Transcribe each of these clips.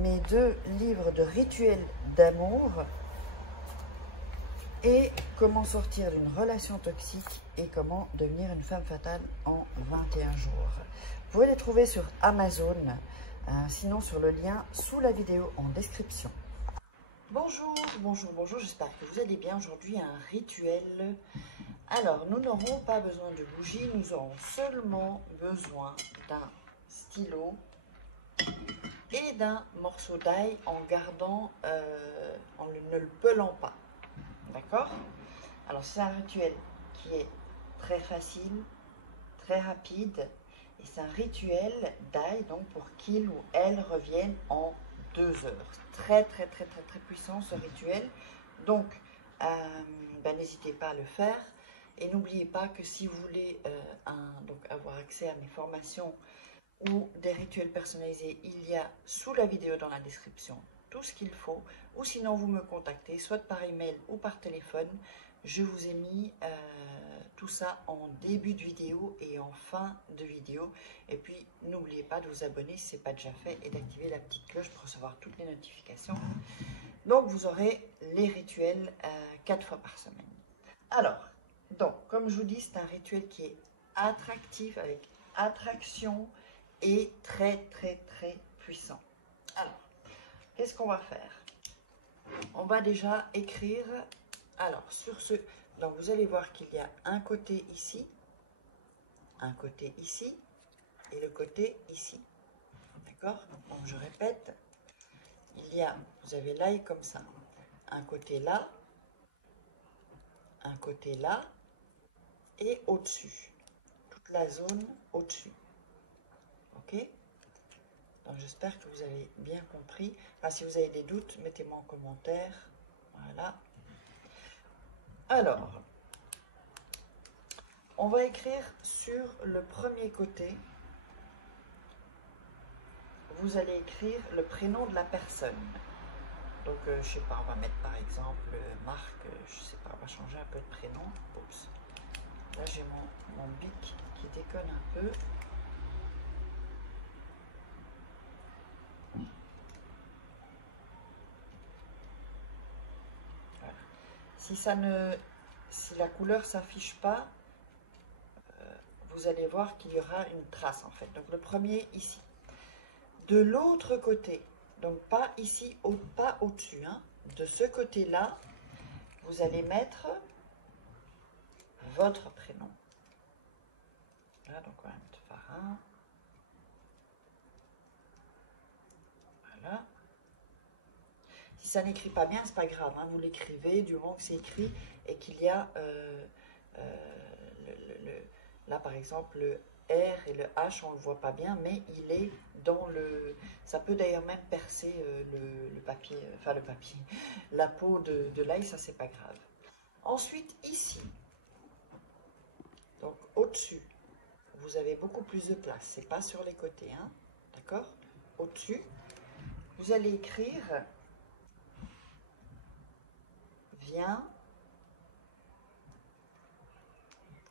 mes 2 livres de rituels d'amour et comment sortir d'une relation toxique et comment devenir une femme fatale en 21 jours. Vous pouvez les trouver sur Amazon, sinon sur le lien sous la vidéo en description. Bonjour, j'espère que vous allez bien. Aujourd'hui, un rituel. Alors, nous n'aurons pas besoin de bougies, nous aurons seulement besoin d'un stylo et d'un morceau d'ail en gardant, en ne le pelant pas. D'accord? Alors, c'est un rituel qui est très facile, très rapide, et c'est un rituel d'ail, donc pour qu'il ou elle revienne en 2 heures. Très puissant ce rituel. Donc, n'hésitez pas à le faire. Et n'oubliez pas que si vous voulez avoir accès à mes formations ou des rituels personnalisés, il y a sous la vidéo dans la description tout ce qu'il faut. Ou sinon, vous me contactez, soit par email ou par téléphone. Je vous ai mis tout ça en début de vidéo et en fin de vidéo. Et puis, n'oubliez pas de vous abonner si ce n'est pas déjà fait et d'activer la petite cloche pour recevoir toutes les notifications. Donc, vous aurez les rituels 4 fois par semaine. Alors, donc, comme je vous dis, c'est un rituel qui est attractif, avec attraction et très puissant. Alors, qu'est-ce qu'on va faire? On va déjà écrire, alors, sur ce, donc vous allez voir qu'il y a un côté ici et le côté ici. D'accord? Donc, je répète, vous avez l'ail comme ça, un côté là, et au-dessus, toute la zone au-dessus. Ok? Donc j'espère que vous avez bien compris. Enfin, si vous avez des doutes, mettez-moi en commentaire. Voilà. Alors, on va écrire sur le premier côté. Vous allez écrire le prénom de la personne. Donc, je sais pas, on va mettre par exemple Marc, je sais pas, on va changer un peu de prénom. Oups. Là, j'ai mon bic qui déconne un peu. Voilà. Si la couleur s'affiche pas, vous allez voir qu'il y aura une trace en fait. Donc, le premier ici. De l'autre côté, donc pas ici, pas au-dessus, hein, de ce côté-là, vous allez mettre votre prénom. Là, donc on va mettre Farah. Voilà. Si ça n'écrit pas bien, c'est pas grave, hein, vous l'écrivez du moment que c'est écrit et qu'il y a là par exemple le R et le H, on ne le voit pas bien, mais il est dans le... Ça peut d'ailleurs même percer le papier, enfin le papier, la peau de l'ail, ça c'est pas grave. Ensuite ici, donc au-dessus, vous avez beaucoup plus de place, c'est pas sur les côtés, hein, d'accord? Au-dessus, vous allez écrire « Viens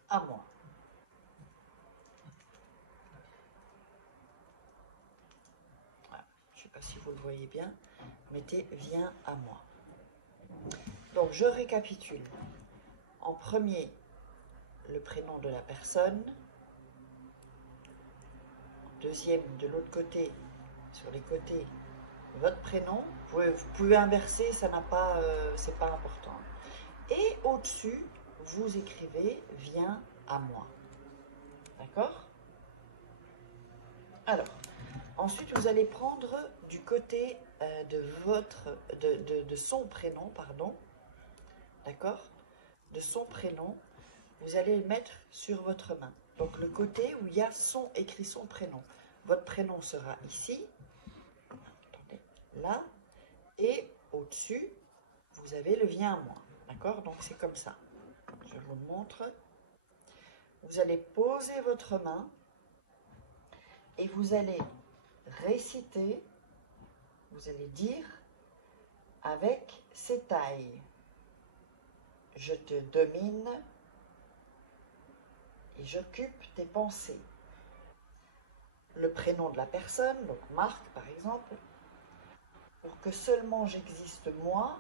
à moi ». Voilà. Je ne sais pas si vous le voyez bien, mettez « Viens à moi ». Donc je récapitule. En premier, le prénom de la personne. Deuxième, de l'autre côté, sur les côtés, votre prénom. Vous pouvez inverser, ça n'a pas, c'est pas important. Et au-dessus, vous écrivez « Viens à moi ». D'accord? Alors, ensuite, vous allez prendre du côté de son prénom, pardon. D'accord? De son prénom, vous allez le mettre sur votre main. Donc, le côté où il y a écrit son prénom. Votre prénom sera ici, attendez, là, et au-dessus, vous avez le « Viens à moi ». D'accord? Donc, c'est comme ça. Je vous le montre. Vous allez poser votre main et vous allez réciter, vous allez dire avec ces tailles. Je te domine et j'occupe tes pensées. Le prénom de la personne, donc Marc par exemple, pour que seulement j'existe moi,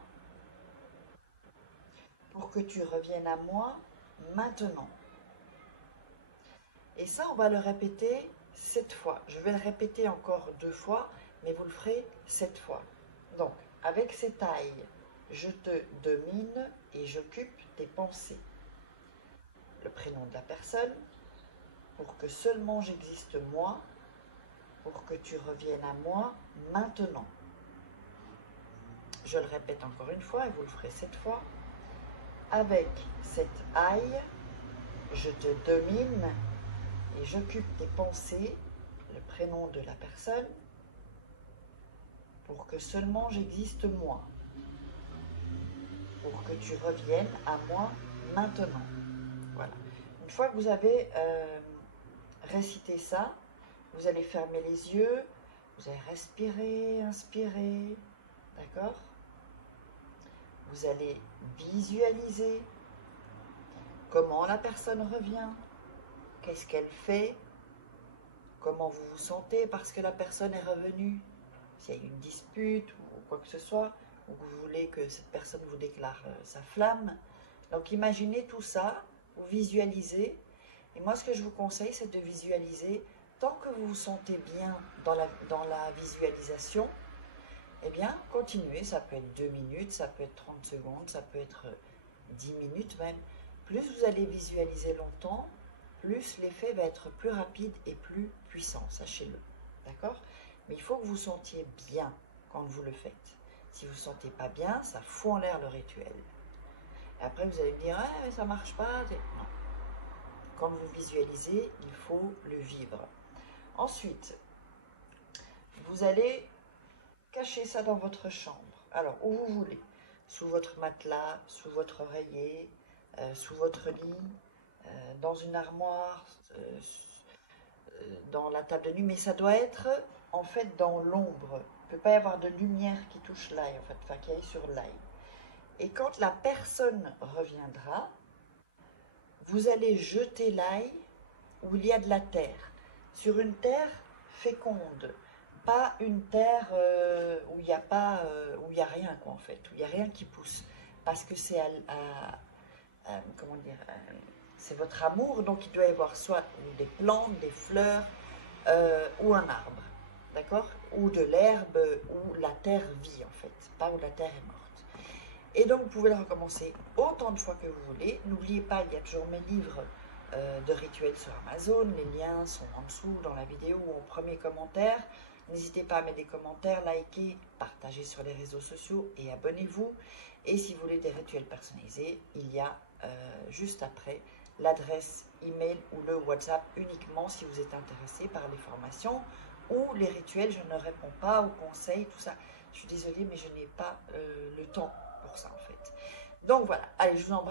pour que tu reviennes à moi maintenant. Et ça, on va le répéter 7 fois. Je vais le répéter encore 2 fois, mais vous le ferez 7 fois. Donc, avec ces tailles, je te domine et j'occupe tes pensées. Le prénom de la personne, pour que seulement j'existe moi, pour que tu reviennes à moi maintenant. Je le répète encore une fois et vous le ferez 7 fois. Avec cette aille, je te domine et j'occupe tes pensées, le prénom de la personne, pour que seulement j'existe moi, pour que tu reviennes à moi maintenant. Voilà. Une fois que vous avez récité ça, vous allez fermer les yeux, vous allez respirer, inspirer, d'accord? Vous allez visualiser comment la personne revient, qu'est-ce qu'elle fait, comment vous vous sentez parce que la personne est revenue, s'il y a eu une dispute ou quoi que ce soit, ou que vous voulez que cette personne vous déclare sa flamme. Donc imaginez tout ça, vous visualisez, et moi ce que je vous conseille c'est de visualiser, tant que vous vous sentez bien dans la visualisation, eh bien continuez, ça peut être 2 minutes, ça peut être 30 secondes, ça peut être 10 minutes même. Plus vous allez visualiser longtemps, plus l'effet va être plus rapide et plus puissant, sachez-le, d'accord? Mais il faut que vous sentiez bien quand vous le faites. Si vous ne sentez pas bien, ça fout en l'air le rituel. Et après, vous allez me dire, ah, mais ça ne marche pas. Non. Quand vous visualisez, il faut le vivre. Ensuite, vous allez cacher ça dans votre chambre. Alors, où vous voulez. Sous votre matelas, sous votre oreiller, sous votre lit, dans une armoire, dans la table de nuit, mais ça doit être en fait dans l'ombre. Il ne peut pas y avoir de lumière qui touche l'ail, en fait, enfin qui aille sur l'ail. Et quand la personne reviendra, vous allez jeter l'ail où il y a de la terre, sur une terre féconde, pas une terre où il n'y a pas, où il y a rien quoi en fait, où il n'y a rien qui pousse, parce que c'est comment dire, c'est votre amour, donc il doit y avoir soit des plantes, des fleurs ou un arbre, d'accord, ou de l'herbe où la terre vit en fait, pas où la terre est morte. Et donc vous pouvez le recommencer autant de fois que vous voulez. N'oubliez pas, il y a toujours mes livres de rituels sur Amazon, les liens sont en dessous dans la vidéo ou au premier commentaire. N'hésitez pas à mettre des commentaires, liker, partager sur les réseaux sociaux et abonnez-vous. Et si vous voulez des rituels personnalisés, il y a juste après l'adresse email ou le WhatsApp uniquement si vous êtes intéressé par les formations ou les rituels. Je ne réponds pas aux conseils, tout ça. Je suis désolée, mais je n'ai pas le temps pour ça en fait. Donc voilà, allez, je vous embrasse.